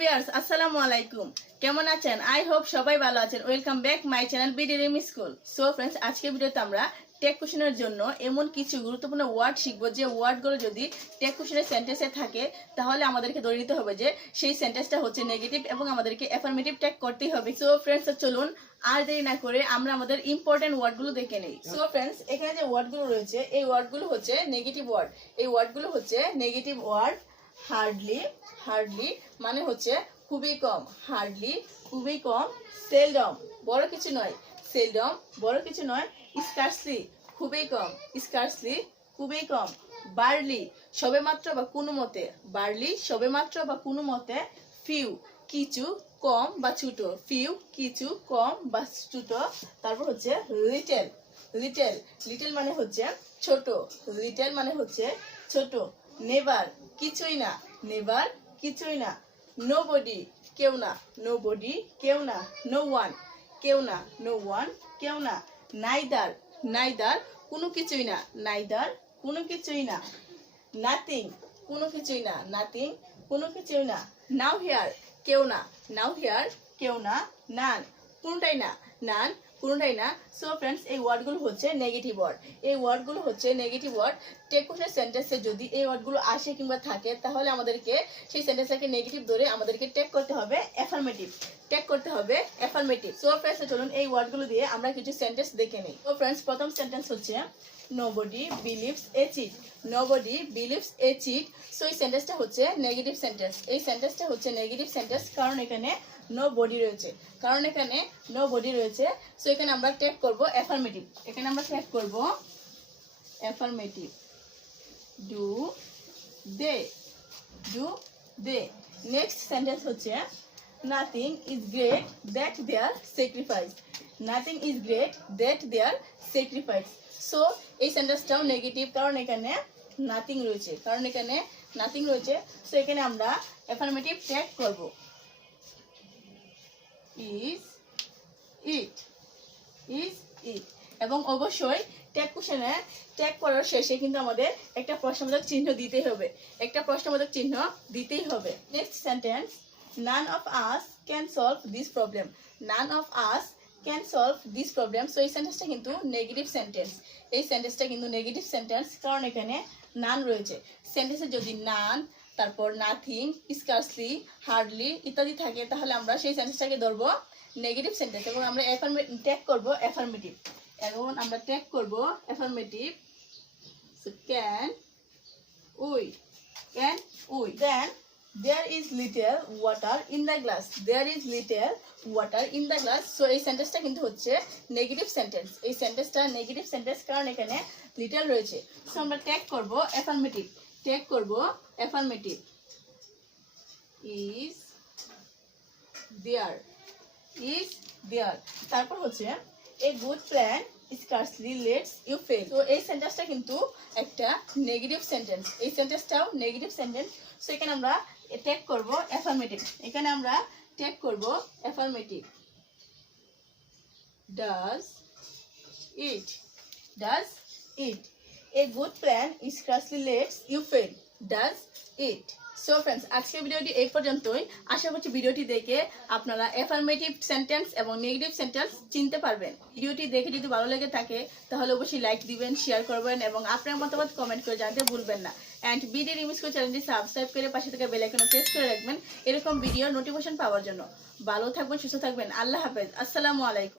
viewers আসসালামু আলাইকুম কেমন আছেন আই হোপ সবাই ভালো আছেন welcome back my channel bdrimschool so friends আজকের ভিডিওতে আমরা ট্যাগ কোশ্চেনের জন্য এমন কিছু গুরুত্বপূর্ণ ওয়ার্ড শিখব যে ওয়ার্ডগুলো যদি ট্যাগ কোশ্চেনের সেন্টেন্সে থাকে তাহলে আমাদেরকে ধরে নিতে হবে যে সেই সেন্টেন্সটা হচ্ছে নেগেটিভ এবং আমাদেরকে অ্যাফার্মেটিভ ট্যাগ করতেই হবে সো फ्रेंड्स চলুন আর দেরি না করে আমরা আমাদের ইম্পর্টেন্ট ওয়ার্ডগুলো দেখে নেই সো फ्रेंड्स এখানে যে ওয়ার্ডগুলো রয়েছে এই ওয়ার্ডগুলো হচ্ছে নেগেটিভ ওয়ার্ড এই ওয়ার্ডগুলো হচ্ছে নেগেটিভ ওয়ার্ড হার্ডলি মানে হচ্ছে খুবই কম হার্ডলি খুবই কম সেলডম বড় কিছু নয় সেলডম বড় কিছু নয় স্কার্সলি খুবই কম স্কার্সলি খুবই কম বার্লি সবেমাত্র বা কোনো মতে বার্লি সবেমাত্র বা কোনো মতে ফিউ কিছু কম বা ছোট ফিউ কিছু কম বা ছোট তারপর হচ্ছে লিটল লিটল লিটল মানে হচ্ছে ছোট লিটল মানে হচ্ছে ছোট নেভার কিছুই না নেভার কিছুই না নোবডি কেউ না নোবডি কেউ না নো ওয়ান কেউ না নো ওয়ান কেউ না নাইদার নাইদার কোনো কিছুই না নাইদার কোনো কিছুই না নাথিং কোনো কিছুই না নাথিং কোনো কিছুই না নাও হিয়ার কেউ না নাও হিয়ার কেউ না নান কোনটাই না নান কোনটাই না সো फ्रेंड्स এই ওয়ার্ডগুলো হচ্ছে নেগেটিভ ওয়ার্ড এই ওয়ার্ডগুলো হচ্ছে নেগেটিভ ওয়ার্ড ট্যাগ কোশ্চেনের সেন্টেন্সে যদি এই ওয়ার্ডগুলো আসে কিংবা থাকে তাহলে আমাদেরকে সেই সেন্টেন্সটাকে নেগেটিভ ধরে আমাদেরকে ট্যাগ করতে হবে অ্যাফার্মেটিভ ট্যাগ করতে হবে অ্যাফার্মেটিভ সো फ्रेंड्स চলুন এই ওয়ার্ডগুলো দিয়ে আমরা কিছু সেন্টেন্স দেখে নেই সো फ्रेंड्स প্রথম সেন্টেন্স হচ্ছে nobody believes a cheat nobody believes a cheat so এই সেন্টেন্সটা হচ্ছে নেগেটিভ সেন্টেন্স এই সেন্টেন্সটা হচ্ছে নেগেটিভ সেন্টেন্স কারণ এখানে নো বডি রয়েছে কারণ এখানে নো বডি রয়েছে সো এখানে আমরা ট্যাগ করব অ্যাফার্মেটিভ এখানে আমরা ট্যাগ করব affirmative do they next sentence হচ্ছে nothing is great that their sacrifice nothing is great that their sacrifice so এই সেন্টেন্সটাও নেগেটিভ কারণ এখানে নাথিং রয়েছে সো এখানে আমরা অ্যাফার্মেটিভ ট্যাগ করব is it এবং অবশ্যই ট্যাগ কোশ্চেনে ট্যাগ করার শেষে কিন্তু আমাদের একটা প্রশ্নবোধক চিহ্ন দিতেই হবে next sentence none of us can solve this problem none of us can solve this problem so এই সেন্টেন্সটা কিন্তু নেগেটিভ সেন্টেন্স এই সেন্টেন্সটা কিন্তু নেগেটিভ সেন্টেন্স কারণ এখানে নান রয়েছে সেন্টেন্সে যদি নান তারপর নাথিং স্কার্সলি হার্ডলি ইত্যাদি থাকে তাহলে আমরা সেই সেন্টেন্সটাকে ধরবো নেগেটিভ সেন্টেন্স এবং আমরা ট্যাগ করব affirmative so can we then there is little water in the glass so এই সেন্টেন্সটা কিন্তু হচ্ছে নেগেটিভ সেন্টেন্স এই সেন্টেন্সটা নেগেটিভ সেন্টেন্স কারণ এখানে লিটল রয়েছে সো আমরা ট্যাগ করব অ্যাফার্মেটিভ is there তারপর হচ্ছে a good plan scarcely lets you fail তো এই সেন্টেন্সটা কিন্তু একটা নেগেটিভ সেন্টেন্স এই সেন্টেন্সটাও নেগেটিভ সেন্টেন্স সো এখানে আমরা ট্যাগ করব affirmative does it a good plan scarcely lets you fail does it so friends আজকের ভিডিওটি এই পর্যন্তই আশা করছি ভিডিওটি দেখে আপনারা অ্যাফার্মেটিভ সেন্টেন্স এবং নেগেটিভ সেন্টেন্স চিনতে পারবেন ভিডিওটি দেখে যদি ভালো লেগে থাকে তাহলে অবশ্যই লাইক দিবেন শেয়ার করবেন এবং আপনার মতামত কমেন্ট করে জানাতে ভুলবেন না এন্ড bdrimschool চ্যানেলটি সাবস্ক্রাইব করে পাশে থাকা বেল আইকনে প্রেস করে রাখবেন এরকম ভিডিও নোটিফিকেশন পাওয়ার জন্য ভালো থাকবেন সুস্থ থাকবেন আল্লাহ হাফেজ আসসালামু আলাইকুম